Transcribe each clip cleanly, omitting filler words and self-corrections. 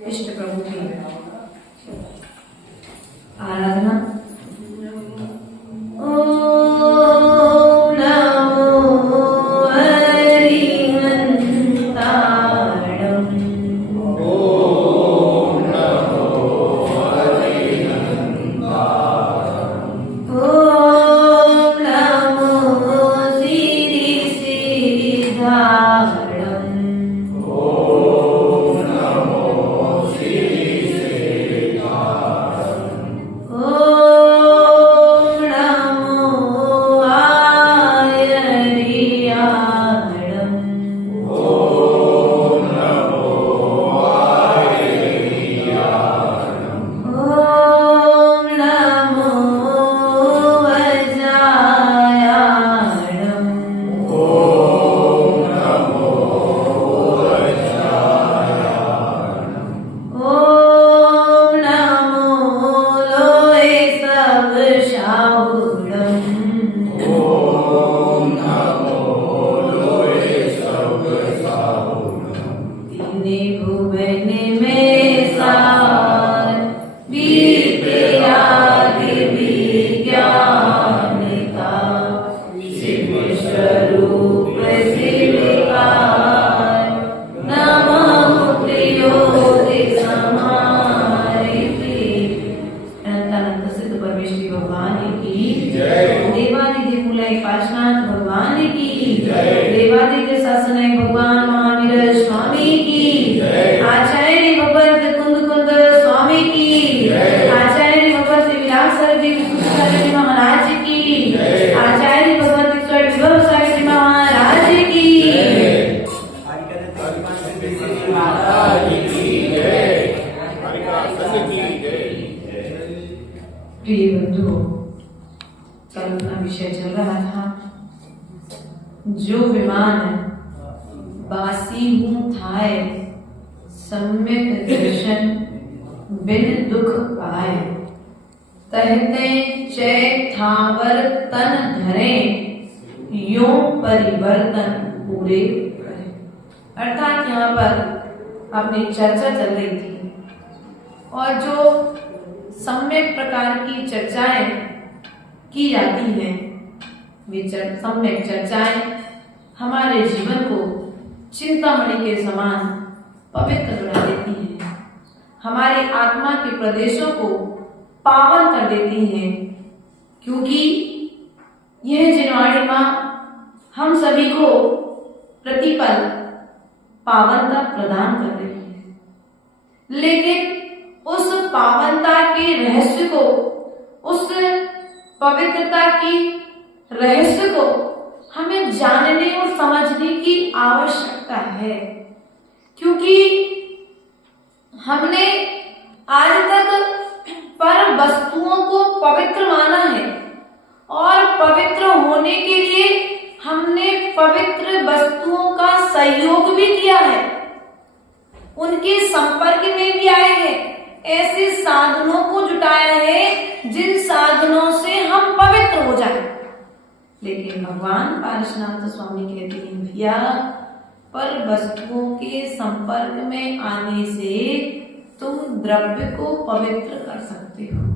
इष्ट प्रभु की आराधना। प्रिय बंधुओं, कल अपना विषय चल रहा था, जो विमान बासी हूँ थाए, सम्यक दर्शन बिन दुख पाए, तहते चै थावर तन धरे, यो परिवर्तन पूरे करे। अर्थात यहाँ पर अपनी चर्चा चल रही थी और जो सम्यक प्रकार की चर्चाएं की जाती हैं, वे सम्यक चर्चाएं हमारे जीवन को चिंतामणि के समान पवित्र बना देती हैं, हमारे आत्मा के प्रदेशों को पावन कर देती हैं, क्योंकि यह जिनवाणी मां हम सभी को प्रतिपल पावनता प्रदान कर रही है। लेकिन उस पावनता के रहस्य को, उस पवित्रता की रहस्य को हमें जानने और समझने की आवश्यकता है, क्योंकि हमने आज तक पर वस्तुओं को पवित्र माना है और पवित्र होने के लिए हमने पवित्र वस्तुओं का सहयोग भी किया है, उनके संपर्क में भी आए हैं, ऐसे साधनों को जुटाया है जिन साधनों से हम पवित्र हो जाए। लेकिन भगवान पारसनाथ स्वामी कहते हैं, भैया पर वस्तुओं के संपर्क में आने से तुम द्रव्य को पवित्र कर सकते हो।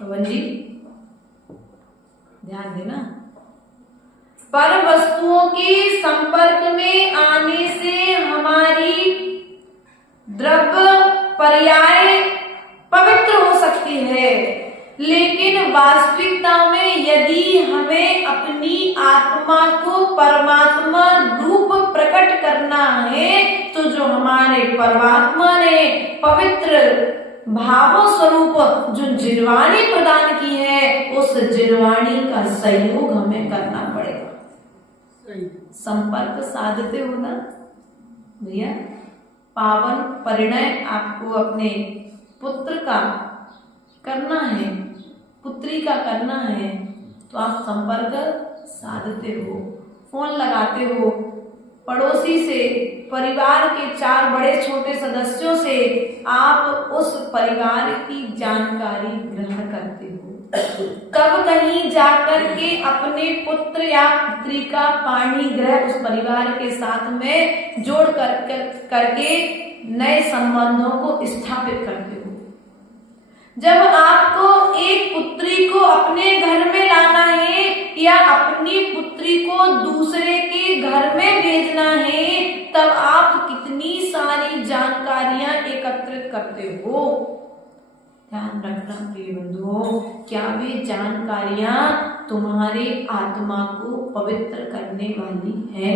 पवन जी ध्यान देना, पर वस्तुओं के संपर्क में आने से हमारी द्रव्य पर्याय पवित्र हो सकती है, लेकिन वास्तविकता में यदि हमें अपनी आत्मा को परमात्मा रूप प्रकट करना है, तो जो हमारे परमात्मा ने पवित्र भावों स्वरूप जो जिनवाणी प्रदान की है, उस जिनवाणी का सहयोग हमें करना पड़ेगा। संपर्क साधते हो ना भैया, पावन परिणय आपको अपने पुत्र का करना है, पुत्री का करना है, तो आप संपर्क साधते हो, फोन लगाते हो, पड़ोसी से, परिवार के 4 बड़े छोटे सदस्यों से आप उस परिवार की जानकारी ग्रहण करते हो। तब कहीं जाकर के अपने पुत्र या पुत्री का पाणी ग्रह उस परिवार के साथ में जोड़ करके नए संबंधों को स्थापित करते हो। जब आपको एक पुत्री को अपने घर में लाना है या अपनी पुत्री को दूसरे के घर में भेजना है, तब आप कितनी सारी जानकारियां एकत्रित करते हो। ध्यान रखना प्रिय बंधुओं, क्या वे जानकारियां तुम्हारे आत्मा को पवित्र करने वाली है?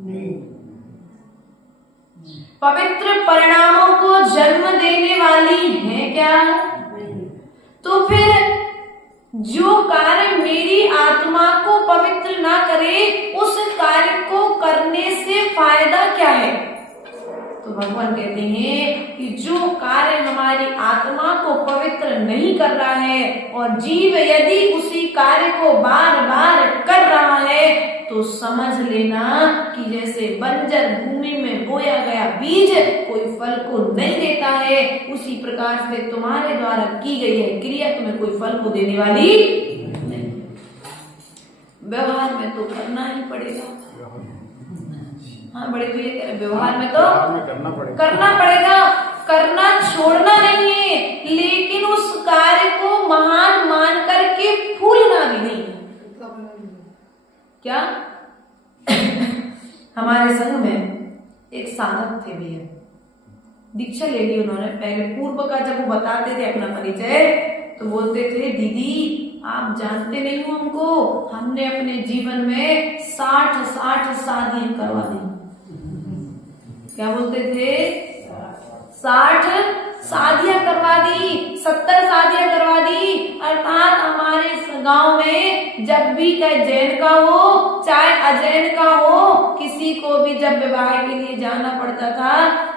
नहीं। पवित्र परिणामों को जन्म देने वाली है क्या? तो फिर जो कार्य मेरी आत्मा को पवित्र ना करे, उस कार्य को करने से फायदा क्या है? तो भगवान कहते हैं कि जो कार्य हमारी आत्मा को पवित्र नहीं कर रहा है और जीव यदि उसी कार्य को बार बार कर रहा है, तो समझ लेना कि जैसे बंजर भूमि में बोया गया बीज कोई फल को नहीं देता है, उसी प्रकार से तुम्हारे द्वारा की गई है क्रिया तुम्हें कोई फल को देने वाली नहीं। व्यवहार में तो करना ही पड़ेगा। हाँ बड़े भैया कह रहे व्यवहार में तो करना पड़ेगा, करना छोड़ना नहीं है, लेकिन उस कार्य को महान मान करके भूलना भी नहीं। क्या हमारे संघ में एक साधक थे भैया, दीक्षा ले ली उन्होंने। पहले पूर्व का जब वो बताते थे अपना परिचय तो बोलते थे, दीदी आप जानते नहीं हो हमको, हमने अपने जीवन में 60 शादियां करवा दी। क्या बोलते थे? 60 शादियां करवा दी, 70 शादियां करवा दी। अर्थात हमारे गांव में जब भी चाहे जैन का हो चाहे अजैन का हो, किसी को भी जब विवाह के लिए जाना पड़ता था,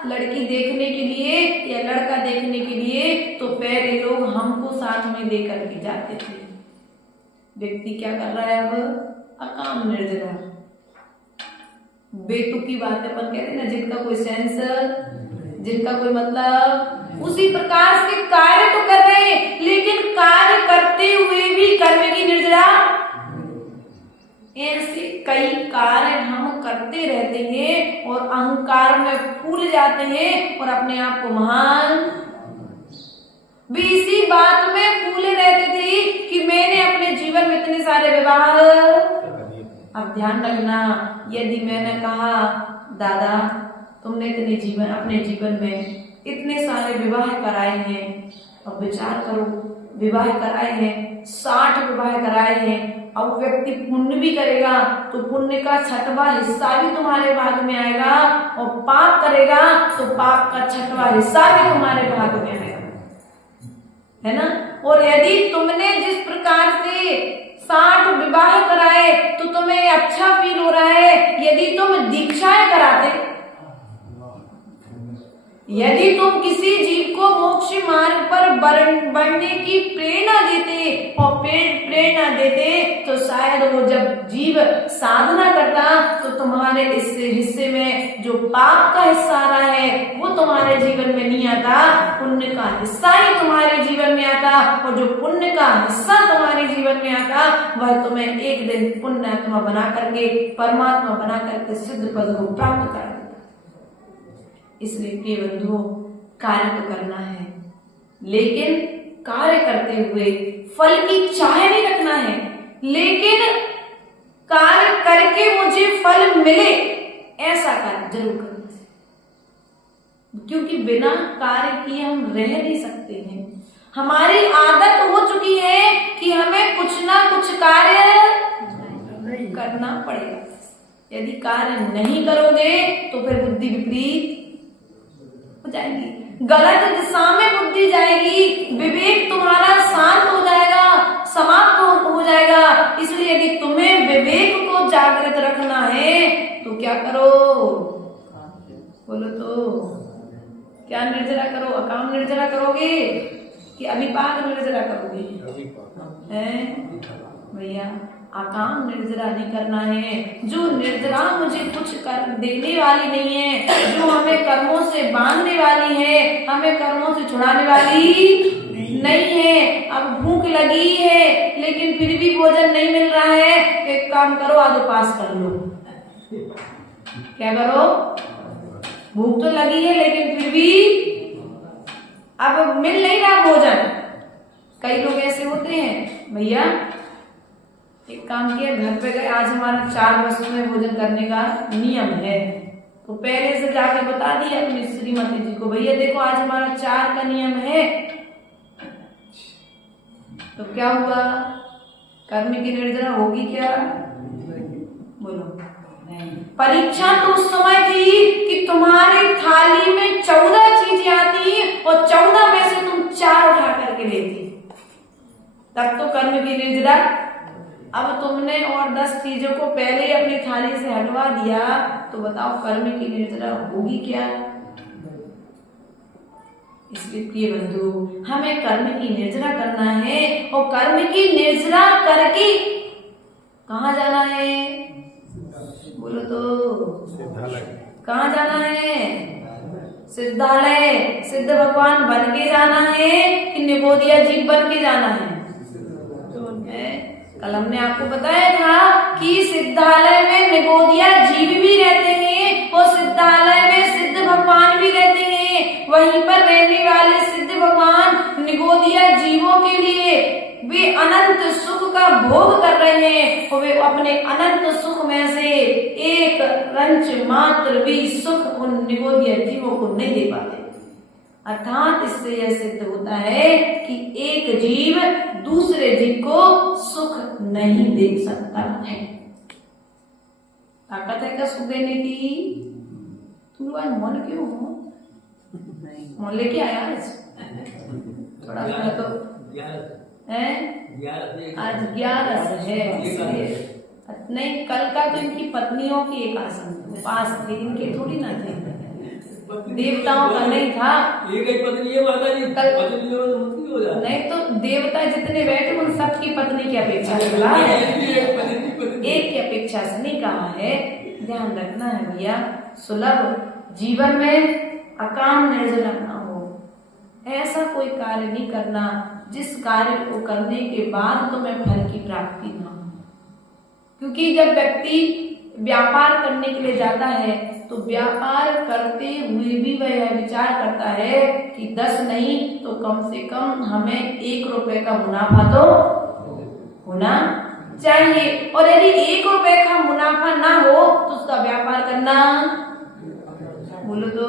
लड़की देखने के लिए या लड़का देखने के लिए, तो पहले लोग हमको साथ में लेकर के जाते थे। व्यक्ति क्या कर रहा है अब? अकाम निर्जरा, बेतुकी बातें अपन कहते हैं ना, जिनका कोई सेंस, जिनका कोई मतलब, उसी प्रकार से कार्य तो कर रहे हैं, लेकिन कार्य करते हुए भी कर्म की निर्जरा। ऐसे कई कार्य हम करते रहते हैं और अहंकार में फूल जाते हैं और अपने आप को महान भी इसी बात में फूले रहते थे कि मैंने अपने जीवन में इतने सारे विवाह। अब ध्यान रखना, यदि मैंने कहा दादा तुमने इतने अपने जीवन में इतने सारे विवाह कराए हैं, अब विचार करो, विवाह कराए हैं 60 विवाह कराए हैं, अब व्यक्ति पुण्य भी करेगा तो पुण्य का 6वां हिस्सा भी तुम्हारे भाग में आएगा, और पाप करेगा तो पाप का 6वां हिस्सा भी तुम्हारे भाग में आएगा, है ना। और यदि तुमने जिस प्रकार से 60 विवाह कराए तो तुम्हें अच्छा फील हो रहा है, यदि तुम दीक्षाएं कराते, यदि तुम किसी जीव को मोक्ष मार्ग पर बढ़ने की प्रेरणा देते और प्रेरणा देते, तो शायद वो जब जीव साधना करता तो तुम्हारे इस हिस्से में जो पाप का हिस्सा आ रहा है वो तुम्हारे जीवन में नहीं आता, पुण्य का हिस्सा ही तुम्हारे जीवन में आता, और जो पुण्य का हिस्सा तुम्हारे जीवन में आता वह तुम्हें एक दिन पुण्य आत्मा बना करके, परमात्मा बना करके सिद्ध पद को प्राप्त कर। इसलिए प्रिय बंधुओं, कार्य तो करना है, लेकिन कार्य करते हुए फल की चाह नहीं रखना है, लेकिन कार्य करके मुझे फल मिले ऐसा कार्य जरूर करना है, क्योंकि बिना कार्य किए हम रह नहीं सकते हैं। हमारी आदत हो चुकी है कि हमें कुछ ना कुछ कार्य करना पड़ेगा। यदि कार्य नहीं करोगे तो फिर बुद्धि विपरीत हो जाएगी, गलत दिशा में बुद्धि जाएगी, विवेक तुम्हारा शांत हो जाएगा, समाप्त हो जाएगा। इसलिए यदि तुम्हें विवेक को जागृत रखना है तो क्या करो? बोलो तो क्या निर्जरा करो? अकाम निर्जरा करोगे कि अभिपाक निर्जरा करोगे? भैया अकाम निर्जरा नहीं करना है। जो निर्जरा मुझे कुछ कर देने वाली नहीं है, जो हमें कर्मों से बांधने वाली है, हमें कर्मों से छुड़ाने वाली नहीं है, अब भूख लगी है लेकिन फिर भी भोजन नहीं मिल रहा है, एक काम करो आज उपवास कर लो। क्या करो? भूख तो लगी है लेकिन फिर भी अब मिल नहीं रहा भोजन। कई लोग ऐसे होते हैं, भैया एक काम किया, घर पे गए, आज हमारा 4 वस्तु में भोजन करने का नियम है, तो पहले से जाके बता दिया अपनी श्रीमती जी को, भैया देखो आज हमारा 4 का नियम है। तो क्या हुआ? कर्म की निर्जरा होगी क्या? बोलो। परीक्षा तो उस समय थी कि तुम्हारी थाली में 14 चीजें आती और 14 में से तुम 4 उठा करके लेती, तब तो कर्म की निर्जरा। अब तुमने और 10 चीजों को पहले ही अपनी थाली से हटवा दिया, तो बताओ कर्म की निर्जरा होगी क्या? इसलिए प्रिय बंधु, हमें कर्म की निर्जरा करना है और कर्म की निर्जरा करके कहाँ जाना है? बोलो तो। कहाँ जाना है? सिद्धालय। सिद्ध भगवान बन के जाना है कि निगोदिया जीव बन के जाना है? कल हमने आपको बताया था कि सिद्धालय में निगोदिया जीव भी रहते हैं और सिद्धालय में सिद्ध भगवान भी रहते हैं। वहीं पर रहने वाले सिद्ध भगवान निगोदिया जीवों के लिए वे अनंत सुख का भोग कर रहे हैं और वे अपने अनंत सुख में से एक रंच मात्र भी सुख उन निगोदिया जीवों को नहीं दे पाते। अर्थात इससे यह सिद्ध होता है कि एक जीव दूसरे जीव को सुख नहीं दे सकता है। ताकत है क्या सुख देने की? तुम लोग आज मौन क्यों हो? मौन लेके आया आज? थोड़ा सा तो है, आज 11 है इसलिए नहीं। कल का तो इनकी पत्नियों की एक आसन पास थे, इनके थोड़ी ना थे, देवताओं का नहीं था। एक ही पत्नी है माता जी, कल नहीं तो देवता जितने बैठे उन सबकी पत्नी की अपेक्षा से कहा है, एक की अपेक्षा से नहीं कहा है। ध्यान रखना है भैया, सुलभ जीवन में अकाम निर्जरा न हो। ऐसा कोई कार्य नहीं करना जिस कार्य को करने के बाद तुम्हें फल की प्राप्ति न हो। क्योंकि जब व्यक्ति व्यापार करने के लिए जाता है तो व्यापार करते हुए भी वह विचार करता है कि 10 नहीं तो कम से कम हमें 1 रुपए का मुनाफा तो होना चाहिए। और यदि 1 रुपए का मुनाफा ना हो तो उसका व्यापार करना, बोलो तो,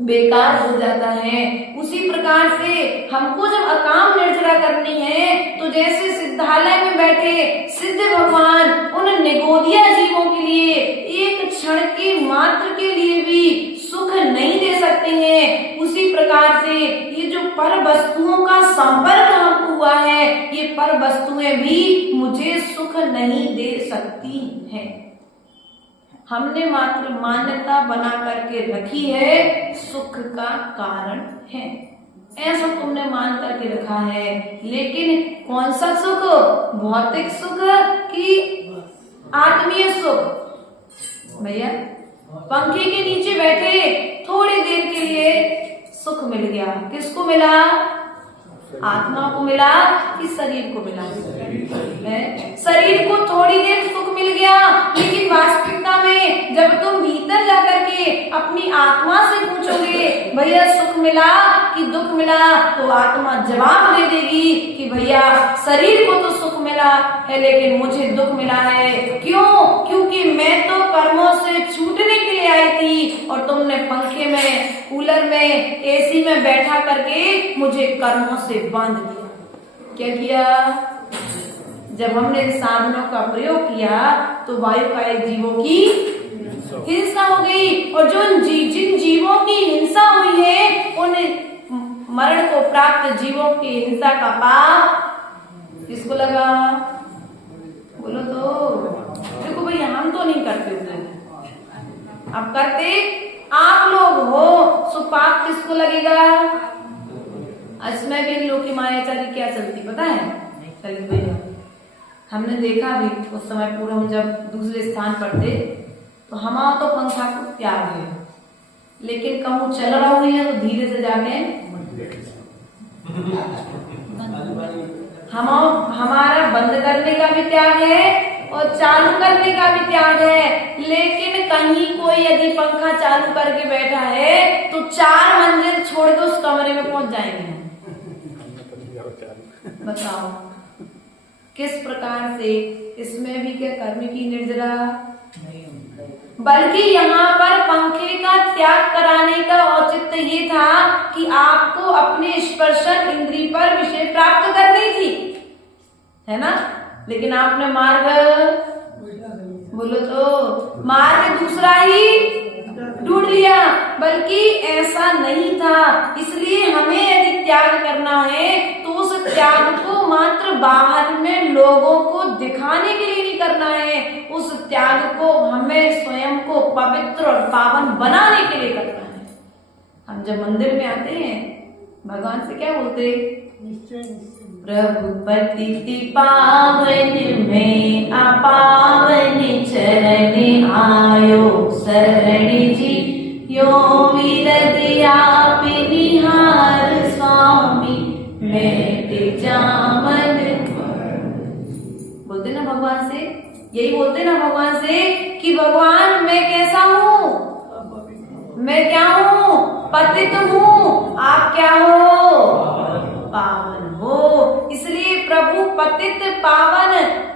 बेकार हो जाता है। उसी प्रकार से हमको जब अकाम निर्जरा करनी है तो जैसे सिद्धालय में बैठे सिद्ध भगवान उन निगोदिया जीवों के लिए एक क्षण के मात्र के लिए भी सुख नहीं दे सकते हैं, उसी प्रकार से ये जो पर वस्तुओं का संपर्क हमको हुआ है, ये पर वस्तुएं भी मुझे सुख नहीं दे सकती हैं। हमने मात्र मान्यता बना करके रखी है सुख का कारण है, ऐसा तुमने मान करके रखा है। लेकिन कौन सा सुख? भौतिक सुख कि आत्मीय सुख? भैया पंखे के नीचे बैठे थोड़ी देर के लिए सुख मिल गया, किसको मिला? आत्मा को मिला कि शरीर को मिला? शरीर को थोड़ी देर सुख मिल गया, लेकिन वास्तविकता में जब तुम भीतर जाकर के अपनी आत्मा से पूछोगे भैया सुख मिला कि दुख मिला, तो आत्मा जवाब दे देगी कि भैया शरीर को तो सुख मिला है लेकिन मुझे दुख मिला है। क्यों? क्योंकि मैं तो कर्मों से छूटने के लिए आई थी और तुमने पंखे में, कूलर में, एसी में बैठा करके मुझे कर्मों से बांध दिया। क्या किया? जब हमने इन साधनों का प्रयोग किया तो वायुकाय जीवों की हिंसा हो गई, और जो जिन जीवों की हिंसा हुई है उन मरण को प्राप्त जीवों की हिंसा का पाप किसको लगा? बोलो तो। देखो भैया हम तो नहीं करते उतने, अब करते आप लोग हो, सो पाप किसको लगेगा? इसमें भी इन लोग की मायाचारी क्या चलती पता है? चलिए भैया हमने देखा भी उस समय पूरा हम जब दूसरे स्थान पर थे तो हमारा तो पंखा को त्याग है, लेकिन कहूँ चल रहा हुई है तो धीरे से जाके हमारा बंद करने का भी त्याग है और चालू करने का भी त्याग है। लेकिन कहीं कोई यदि पंखा चालू करके बैठा है तो 4 मंजिल छोड़ के उस कमरे में पहुंच जाएंगे। बताओ किस प्रकार से इसमें भी क्या कर्म की निर्जरा, बल्कि यहाँ पर पंखे का त्याग कराने का औचित्य ये था कि आपको अपने स्पर्शन इंद्री पर विषय प्राप्त करनी थी, है ना। लेकिन आपने मार्ग, बोलो तो, मार्ग दूसरा ही ढूंढ लिया। बल्कि ऐसा नहीं था। इसलिए हमें यदि त्याग करना है तो उस त्याग को मात्र बाहर में लोगों को दिखाने के लिए नहीं करना है, उस त्याग को हमें स्वयं को पवित्र और पावन बनाने के लिए करना है। हम जब मंदिर में आते हैं भगवान से क्या बोलते, प्रभु पतिति पावन में अपावन चरण आयो शरण जी, यो विरदियाप निहार स्वामी मैं जामन। बोलते ना भगवान से, यही बोलते ना भगवान से कि भगवान मैं कैसा हूँ, मैं क्या हूँ, पतित हूँ, आप क्या हो, पावन हो। इसलिए प्रभु पतित पावन,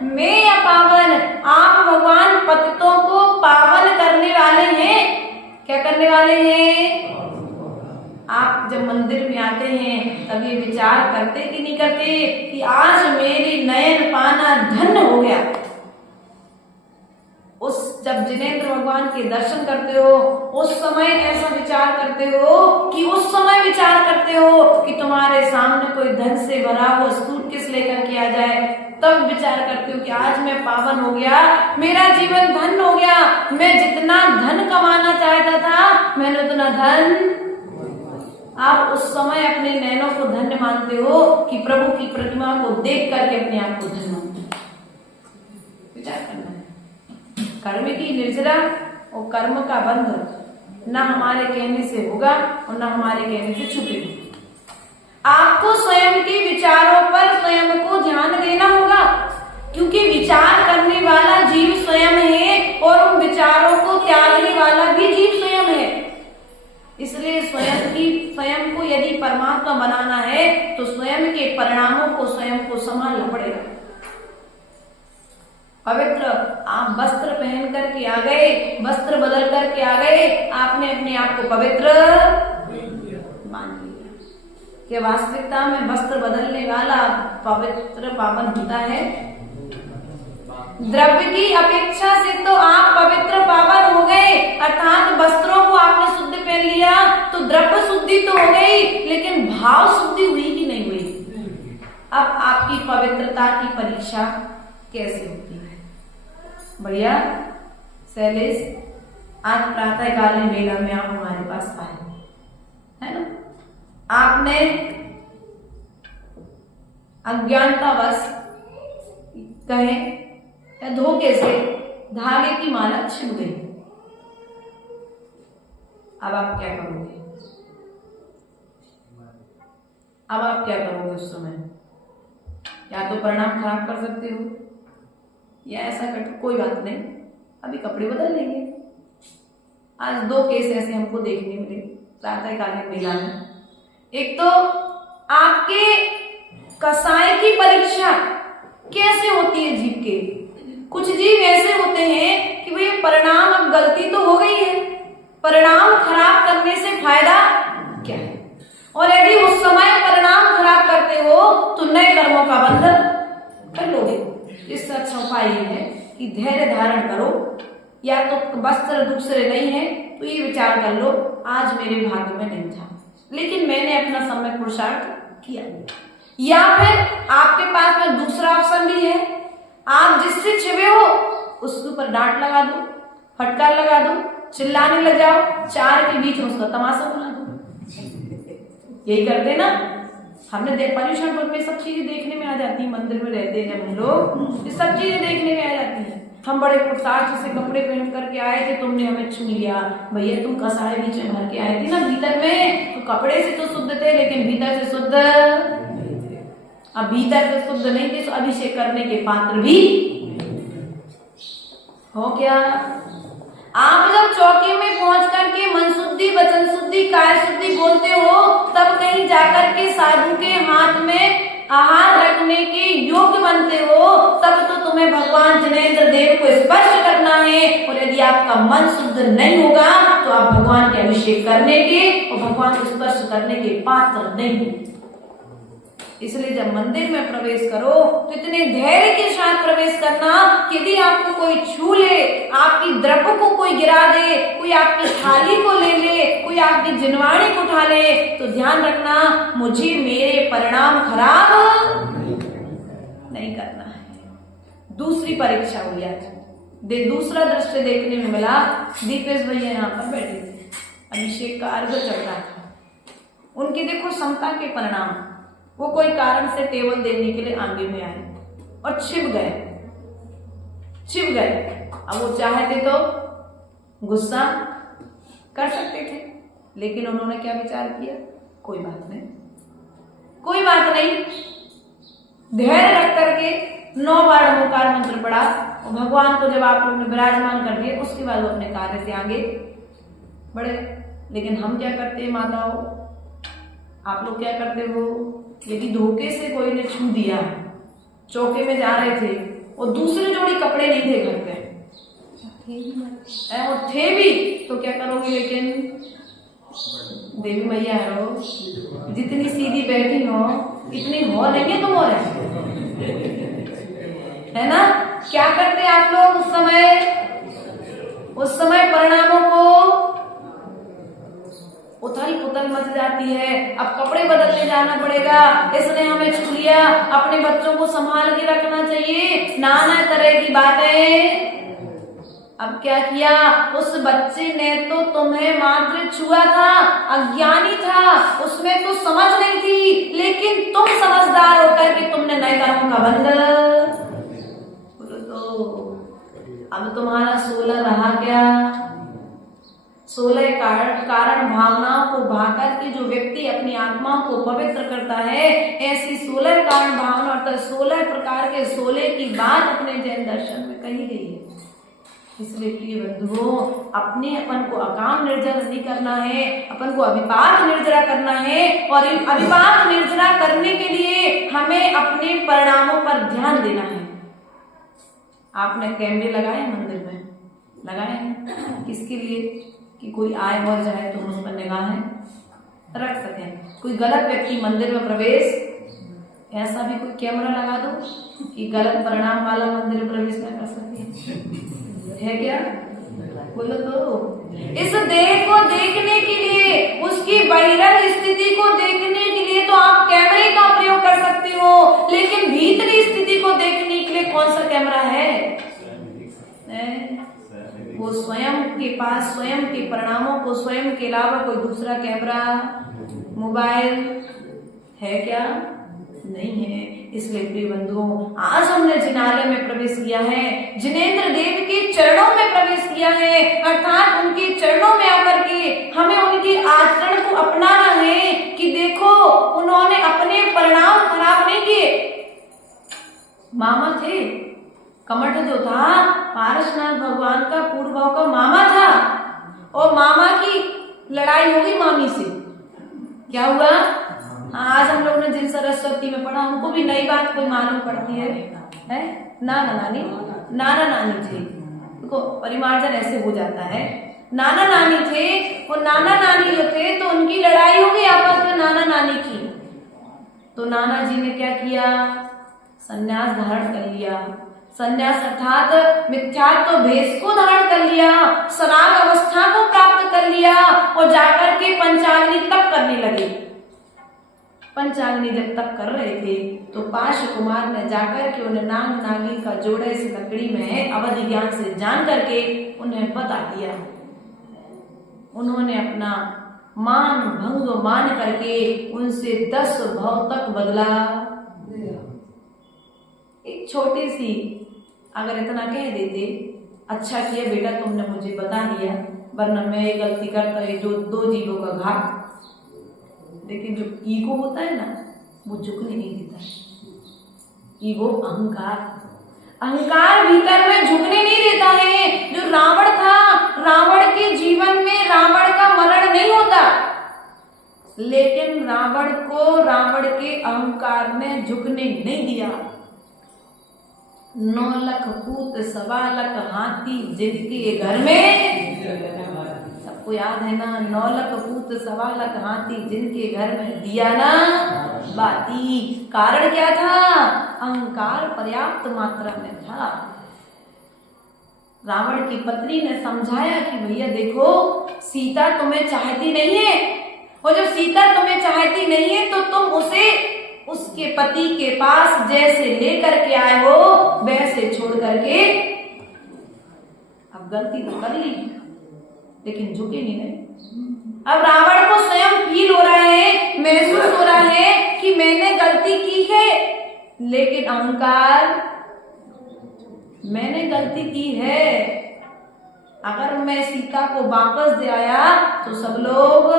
मैं अपावन। आप भगवान पतितों को पावन करने वाले हैं। क्या करने वाले हैं? आप जब मंदिर में आते हैं तब ये विचार करते कि नहीं करते कि आज मेरी नयन पाना धन्य हो गया। उस जब जिनेंद्र भगवान के दर्शन करते हो उस समय ऐसा विचार करते हो कि उस समय विचार करते हो कि तुम्हारे सामने कोई धन से भरा हुआ सूटकेस लेकर के आ जाए, तब विचार करते हो कि आज मैं पावन हो गया, मेरा जीवन धन हो गया। मैं जितना धन कमाना चाहता था मैंने उतना धन, आप उस समय अपने नैनों को धन्य मानते हो कि प्रभु की प्रतिमा को देख करके अपने आप को धन्य मानते हो। विचार करना है। कर्म की निर्जरा और कर्म का बंध न हमारे कहने से होगा और न हमारे कहने से छूटेगा। आपको स्वयं के विचारों पर स्वयं को ध्यान देना होगा, क्योंकि विचार करने वाला जीव स्वयं है और उन विचारों को त्यागने वाला भी जीव स्वयं है। इसलिए स्वयं को यदि परमात्मा बनाना है तो स्वयं के परिणामों को स्वयं को संभालना पड़ेगा। पवित्र आप वस्त्र पहन करके आ गए, वस्त्र बदल करके आ गए, आपने अपने आप को पवित्र मान लिया। कि वास्तविकता में वस्त्र बदलने वाला पवित्र पावन होता है। द्रव्य की अपेक्षा से तो आप पवित्र पावन हो गए, अर्थात वस्त्रों को आपने शुद्ध पहन लिया तो द्रव्य शुद्धि तो हो गई, लेकिन भाव शुद्धि हुई कि नहीं हुई? अब आपकी पवित्रता की परीक्षा कैसे होती है? बढ़िया शैलेश, आज प्रातः कालीन मेला में आप हमारे पास आए, है ना। आपने अज्ञानतावश कहे या धोखे से धागे की माला छिप गई। अब आप क्या करोगे? अब आप क्या करोगे उस समय? या तो परिणाम खराब कर सकते हो या ऐसा कर, कोई बात नहीं, अभी कपड़े बदल लेंगे। आज 2 केस ऐसे हमको देखने मिले प्रातः कालीन मेला में। एक तो आपके कसाई की परीक्षा कैसे होती है जीव के। कुछ जीव ऐसे होते हैं कि भाई परिणाम, अब गलती तो हो गई है, परिणाम खराब करने से फायदा क्या है। और यदि उस समय परिणाम खराब करते हो तो नए कर्मों का बंधन कर लोगे। इससे अच्छा उपाय ये है कि धैर्य धारण करो, या तो वस्त्र दूसरे नहीं है तो ये विचार कर लो आज मेरे भाग्य में नहीं था, लेकिन मैंने अपना समय पुरुषार्थ किया। या फिर आपके पास में दूसरा ऑप्शन भी है, आप जिससे छिपे हो उसके ऊपर डांट लगा दो, फटकार लगा दो, चिल्लाने लग जाओ, 4 के बीच में उसका तमाशा बना दो। यही करते ना हमने पर्यूषणपुर में सब चीजें देखने में आ जाती है। मंदिर में रहते हैं जब हम लोग, ये सब चीजें देखने में आ जाती हैं। हम बड़े पुरुषार्थ से कपड़े पहन करके आए थे, तुमने हमें छू लिया। भैया तुम कसाय बीच में भर के आए थे ना भीतर में, तो कपड़े से तो शुद्ध थे लेकिन भीतर से शुद्ध नहीं थे। अब भीतर से शुद्ध नहीं थे तो अभिषेक करने के पात्र भी हो क्या? आप जब चौकी में पहुंच करके मन शुद्धि, वचन शुद्धि, काय शुद्धि बोलते हो, तब कहीं जाकर के साधु के हाथ में आहार रखने के योग्य बनते हो, तब तो तुम्हें भगवान जिनेंद्र देव को स्पर्श करना है। और यदि आपका मन शुद्ध नहीं होगा तो आप भगवान के अभिषेक करने के और भगवान को स्पर्श करने के पात्र नहीं हो। इसलिए जब मंदिर में प्रवेश करो तो इतने धैर्य के साथ प्रवेश करना कि यदि आपको कोई छू ले, आपकी द्रव्य को कोई गिरा दे, कोई आपकी थाली को ले ले, कोई आपकी जिनवाणी को उठा ले, तो ध्यान रखना मुझे मेरे परिणाम खराब नहीं करना है। दूसरी परीक्षा हुई आज, दूसरा दृश्य देखने में मिला। दीपेश भैया यहाँ पर बैठे थे, अभिषेक का अर्घ चल रहा था। उनकी देखो समता के परिणाम, वो कोई कारण से टेबल देने के लिए आगे में आए और छिप गए। अब वो चाहते तो गुस्सा कर सकते थे, लेकिन उन्होंने क्या विचार किया, कोई बात नहीं, धैर्य रख करके 9 बार नमोकार मंत्र पढ़ा और भगवान को जब आप लोग ने विराजमान कर दिया, उसके बाद वो अपने कार्य से आगे बढ़े। लेकिन हम क्या करते हैं माताओं, आप लोग क्या करते हो, यदि धोखे से कोई ने छू दिया, चौके में जा रहे थे और दूसरे जोड़ी कपड़े नहीं थे घर पे और थे भी, तो क्या करोगे? लेकिन देवी मैया हो, जितनी सीधी बैठी हो इतनी हो नहीं है तुम, और है ना? क्या करते आप लोग उस समय परिणामों को उथल पुथल मच जाती है। अब कपड़े बदलने जाना पड़ेगा, इसने हमें छू लिया, अपने बच्चों को संभाल के रखना चाहिए, नाना तरह की बातें। अब क्या किया, उस बच्चे ने तो तुम्हें मात्र छुआ था, अज्ञानी था, उसमें तो समझ नहीं थी, लेकिन तुम समझदार होकर के तुमने नए कर्मों का बंध बोलो। तो अब तुम्हारा 16 रहा क्या? 16 कारण भावनाओं को भाकर के जो व्यक्ति अपनी आत्मा को पवित्र करता है, ऐसी 16 कारण भावना अर्थात 16 प्रकार के 16 की बात अपने जैन दर्शन में कही गई है। इसलिए प्रिय बंधुओं, अपने अपन को अकाम निर्जरा नहीं करना है, अपन को अभिपात निर्जरा करना है। और अभिपात निर्जरा करने के लिए हमें अपने परिणामों पर ध्यान देना है। आपने कैमरे लगाए मंदिर में, लगाए हैं किसके लिए? कि कोई आए और जाए तो उस पर निगाहें रख सके। कोई गलत व्यक्ति मंदिर में प्रवेश, ऐसा भी कोई कैमरा लगा दो कि गलत परिणाम वाला मंदिर में प्रवेश न कर सके, है क्या? बोलो तो। इस देह को देखने के लिए, उसकी बहिरंग स्थिति को देखने के लिए तो आप कैमरे का प्रयोग कर सकते हो, लेकिन भीतरी स्थिति को देखने के लिए कौन सा कैमरा है? वो स्वयं के पास स्वयं के परिणामों को स्वयं के अलावा कोई दूसरा कैमरा, मोबाइल है क्या? नहीं है। इसलिए प्रिय बंधुओं, आज हमने जिनालय में प्रवेश किया है, जिनेंद्र देव के चरणों में प्रवेश किया है, अर्थात उनके चरणों में आकर के हमें उनके आचरण को अपनाना है कि देखो उन्होंने अपने परिणाम खराब नहीं किए। मामा थे, कमठ जो था पारसनाथ भगवान का पूर्व भाव का मामा था, और मामा की लड़ाई हो गई मामी से। क्या हुआ? आज हम लोग ने जिन सरस्वती में पढ़ा, हमको भी नई बात कोई मालूम पड़ती है? नाना नानी थे, देखो परिमार्जन ऐसे हो जाता है। नाना नानी थे, और नाना नानी जो थे तो उनकी लड़ाई हो गई आपस में नाना नानी की। तो नाना जी ने क्या किया? संन्यास धारण कर लिया। संन्यास अर्थात मिथ्यात्व भेष को धारण कर लिया, सराग अवस्था को प्राप्त कर लिया, और जाकर के पंचाग्नि तप करने लगे। पंचाग्नि जब तप कर रहे थे तो पाश कुमार ने जाकर के उन्हें नाग नागिन का जोड़ा इस लकड़ी में है अवधि ज्ञान से जान करके उन्हें बता दिया। उन्होंने अपना मान भंग मान करके उनसे 10 भव तक बदला। एक छोटी सी अगर इतना कह देते, अच्छा किया बेटा तुमने मुझे बता दिया, वरना मैं ये गलती करता है जो 2 जीवों का घात। लेकिन जो ईगो होता है ना, वो झुकने नहीं देता है। ईगो अहंकार भीतर में झुकने नहीं देता है। जो रावण था, रावण के जीवन में रावण का मरण नहीं होता, लेकिन रावण को रावण के अहंकार ने झुकने नहीं दिया। 9 लाख पूत 1.25 लाख हाथी जिनके घर में, सबको याद है ना, 9 लाख पूत 1.25 लाख हाथी जिनके घर में दिया ना बाती। कारण क्या था? अहंकार पर्याप्त मात्रा में था। रावण की पत्नी ने समझाया कि भैया देखो, सीता तुम्हें चाहती नहीं है, और जब सीता तुम्हें चाहती नहीं है तो तुम उसे उसके पति के पास जैसे लेकर के आए हो वैसे छोड़ करके, अब गलती तो कर ली लेकिन झुके नहीं। अब रावण को स्वयं फील हो रहा है, महसूस हो रहा है कि मैंने गलती की है, लेकिन अहंकार, मैंने गलती की है, अगर मैं सीता को वापस दे आया तो सब लोग,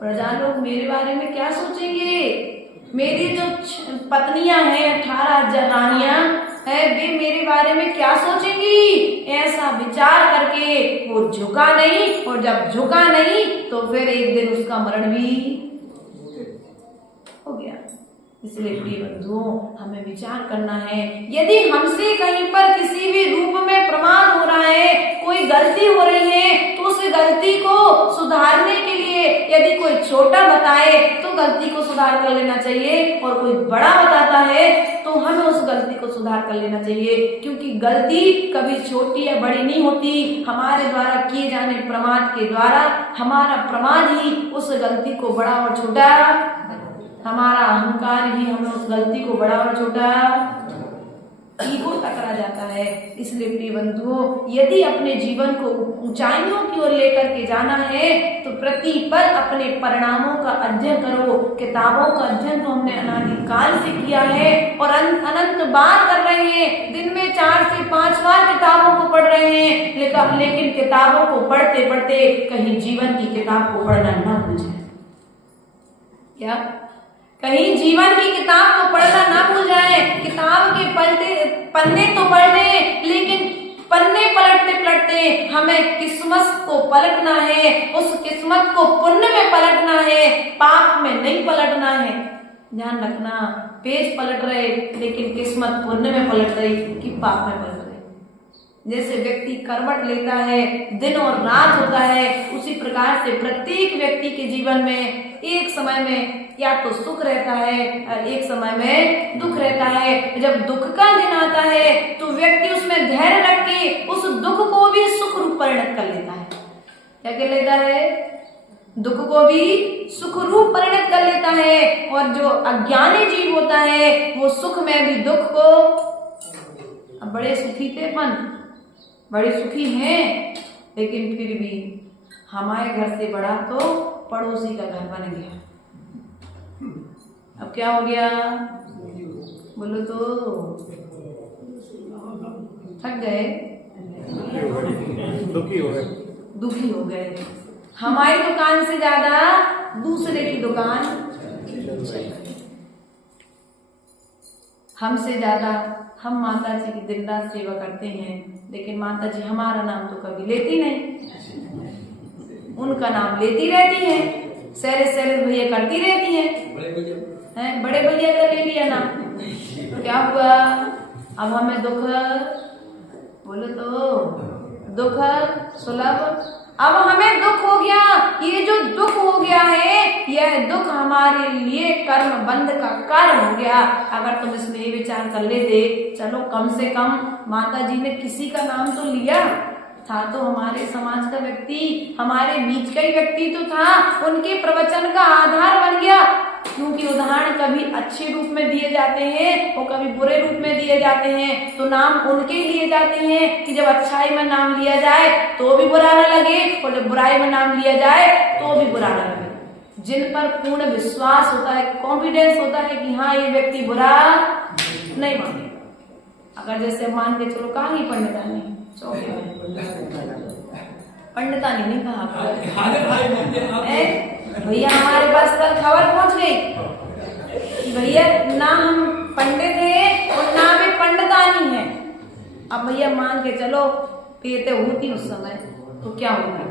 प्रजा लोग मेरे बारे में क्या सोचेंगे? मेरी जो पत्नियां हैं 18,000 रानियां है, वे मेरे बारे में क्या सोचेंगी? ऐसा विचार करके वो झुका नहीं, और जब झुका नहीं तो फिर एक दिन उसका मरण भी हो गया। इसलिए प्रिय बंधुओं, हमें विचार करना है, यदि हमसे कहीं पर किसी भी रूप में प्रमाद हो रहा है, कोई गलती हो रही है, तो उस गलती को सुधारने के लिए यदि कोई छोटा बताए तो गलती को सुधार कर लेना चाहिए, और कोई बड़ा बताता है तो हमें उस गलती को सुधार कर लेना चाहिए। क्योंकि गलती कभी छोटी या बड़ी नहीं होती, हमारे द्वारा किए जाने प्रमाद के द्वारा हमारा प्रमाद ही उस गलती को बड़ा और छोटा, हमारा अहंकार ही हमें उस गलती को बड़ा और छोटा, ईगो टकरा जाता है। इसलिए प्रिय बंधुओं, यदि अपने जीवन को ऊंचाइयों की ओर लेकर के जाना है तो प्रतिपल अपने परिणामों का अध्ययन करो। किताबों का अध्ययन तो हमने अनादिकाल से किया है और अनंत बार कर रहे हैं, दिन में 4 से 5 बार किताबों को पढ़ रहे हैं, लेकिन किताबों को पढ़ते पढ़ते कहीं जीवन की किताब को पढ़ना ना भूल जाए। क्या? कहीं जीवन की किताब को पढ़ना ना भूल जाए। किताब के पन्ने तो पढ़ने, लेकिन पन्ने पलटते पलटते हमें किस्मत को पलटना है, उस किस्मत को पुण्य में पलटना है, पाप में नहीं पलटना है। ध्यान रखना, पेज पलट रहे लेकिन किस्मत पुण्य में पलट रही कि पाप में पलट रही। जैसे व्यक्ति करवट लेता है, दिन और रात होता है, उसी प्रकार से प्रत्येक व्यक्ति के जीवन में एक समय में या तो सुख रहता है, एक समय में दुख रहता है। जब दुख का दिन आता है तो व्यक्ति उसमें धैर्य रख के उस दुख को भी सुख रूप परिणत कर लेता है। क्या कर लेता है? दुख को भी सुख रूप परिणत कर लेता है। और जो अज्ञानी जीव होता है वो सुख में भी दुख को, अब बड़े सुखी थे अपन, बड़े सुखी हैं, लेकिन फिर भी हमारे घर से बड़ा तो पड़ोसी का घर बन गया। अब क्या हो गया? बोलो तो, थक गए, दुखी हो गए। हमारी दुकान से ज्यादा दूसरे की दुकान, हमसे ज्यादा हम माता जी की दिन रात सेवा करते हैं, लेकिन माता जी हमारा नाम तो कभी लेती नहीं, उनका नाम लेती रहती है, सैले भैया करती रहती है, बड़े भैया का ले लिया नाम, तो क्या हुआ? अब हमें दुख, बोलो तो दुख सुलभ, अब हमें दुख हो गया। ये जो दुख हो गया है, यह दुख हमारे लिए कर्म बंध का कारण हो गया। अगर तुम इसमें ये विचार कर लेते, चलो कम से कम माता जी ने किसी का नाम तो लिया था, तो हमारे समाज का व्यक्ति, हमारे बीच का ही व्यक्ति तो था, उनके प्रवचन का आधार बन गया। क्योंकि उदाहरण कभी अच्छे रूप में दिए जाते हैं और कभी बुरे रूप में दिए जाते हैं, तो नाम उनके लिए जाते हैं कि जब अच्छाई में नाम लिया जाए तो भी बुरा न लगे, और जब बुराई में नाम लिया जाए तो भी बुरा न लगे। जिन पर पूर्ण विश्वास होता है, कॉन्फिडेंस होता है कि हाँ ये व्यक्ति बुरा नहीं मानेगा, अगर जैसे मान के चलो कहा ही पंडितानी पंडितानी नहीं कहा भैया हमारे पास कल खबर पहुंच गई भैया ना हम पंडित हैं और ना भी पंडितानी है। अब भैया मान के चलो पेटे होती उस समय तो क्या होगा,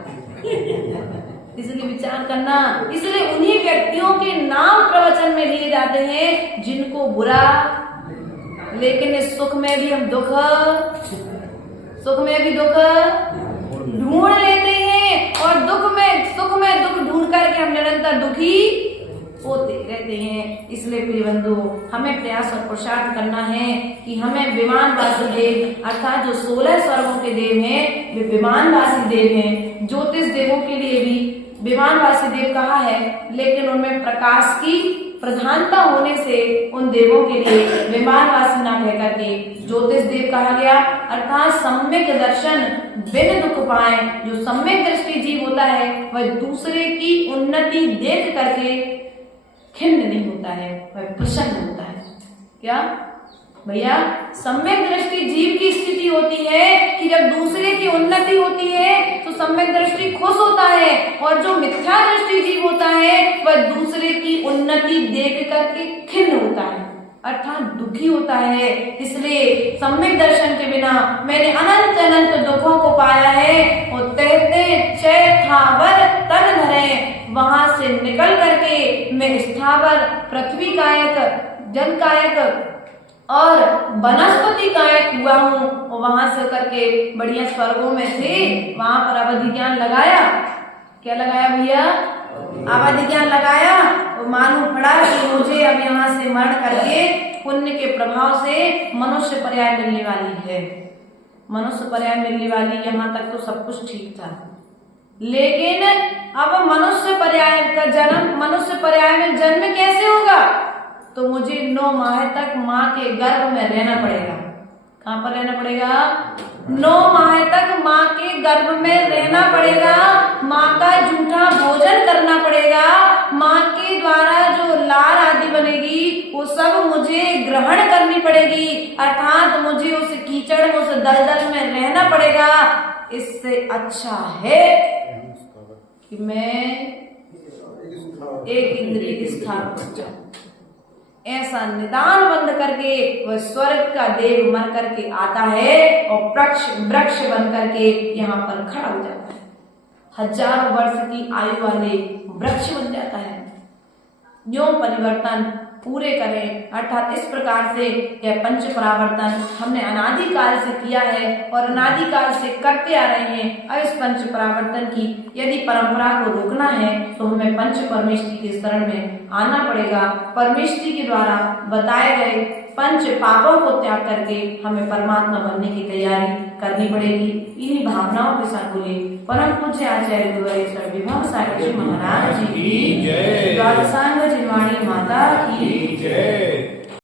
इसलिए विचार करना। इसलिए उन्हीं व्यक्तियों के नाम प्रवचन में लिए जाते हैं जिनको बुरा, लेकिन इस सुख में भी हम दुख, सुख में भी दुख ढूंढ लेते हैं और सुख में दुख ढूंढ करके हम निरंतर दुखी होते रहते हैं। इसलिए प्रिय बंधु हमें प्रयास और पुरुषार्थ करना है कि हमें विमान वासुदेव अर्थात जो 16 स्वर्गों के देव हैं वे विमान वासी देव हैं। ज्योतिष देवों के लिए भी विमान वासी देव कहा है, लेकिन उनमें प्रकाश की प्रधानता होने से उन देवों के लिए विमान वासी ना कह करके ज्योतिष देव कहा गया। अर्थात सम्यक दर्शन बिन दुख पाए। जो सम्यक दृष्टि जीव होता है वह दूसरे की उन्नति देख करके खिन्न नहीं होता है, वह प्रसन्न होता है। क्या भैया, सम्यक दृष्टि जीव की स्थिति होती है कि जब दूसरे की उन्नति होती है तो सम्यक दृष्टि खुश होता है, और जो मिथ्या दृष्टि जीव होता है वह दूसरे की उन्नति देख करके खिन्न होता है, अर्थात दुखी होता है। इसलिए सम्यक दर्शन के बिना मैंने अनंत अनंत दुखों को पाया है। और कहते चै थावर तन धरे, वहां से निकल करके मैं स्थावर पृथ्वी कायक, जल कायक और वनस्पति कायक हुआ हूँ। और वहां से करके बढ़िया स्वर्गों में थे, वहां पर अवधि ज्ञान लगाया। क्या लगाया भैया? अवधि ज्ञान लगाया। तो मालूम पड़ा कि मुझे अब यहाँ से मरण करके पुण्य के प्रभाव से मनुष्य पर्याय मिलने वाली है, मनुष्य पर्याय मिलने वाली। यहाँ तक तो सब कुछ ठीक था, लेकिन अब मनुष्य पर्याय का जन्म, मनुष्य पर्याय में जन्म कैसे होगा? तो मुझे 9 माह तक माँ के गर्भ में रहना पड़ेगा। कहाँ पर रहना पड़ेगा? 9 माह तक माँ के गर्भ में रहना पड़ेगा। माँ का जूठा भोजन करना पड़ेगा। माँ के द्वारा जो लार आदि बनेगी वो सब मुझे ग्रहण करनी पड़ेगी, अर्थात मुझे उस कीचड़ में, उस दलदल में रहना पड़ेगा। इससे अच्छा है कि मैं एक इंद्रिय स्थान हो जाऊं। ऐसा निदान बंद करके वह स्वर्ग का देव मर करके आता है और वृक्ष बन करके यहाँ पर खड़ा हो जाता है। हजारों वर्ष की आयु वाले वृक्ष बन जाता है। जो परिवर्तन पूरे करें, अर्थात इस प्रकार से यह पंच परावर्तन हमने अनादिकाल से किया है और अनादिकाल से करते आ रहे हैं। और इस पंच परावर्तन की यदि परंपरा को रोकना है तो हमें पंच परमेष्टि के शरण में आना पड़ेगा। परमेष्टि के द्वारा बताए गए पंच पापों को त्याग करके हमें परमात्मा बनने की तैयारी करनी पड़ेगी। इन्हीं भावनाओं के साथ बोले परम पूज्य आचार्य गुरुवर विभव सागर जी महाराज जी की जय, द्वादशांग जिनवाणी माता की जय।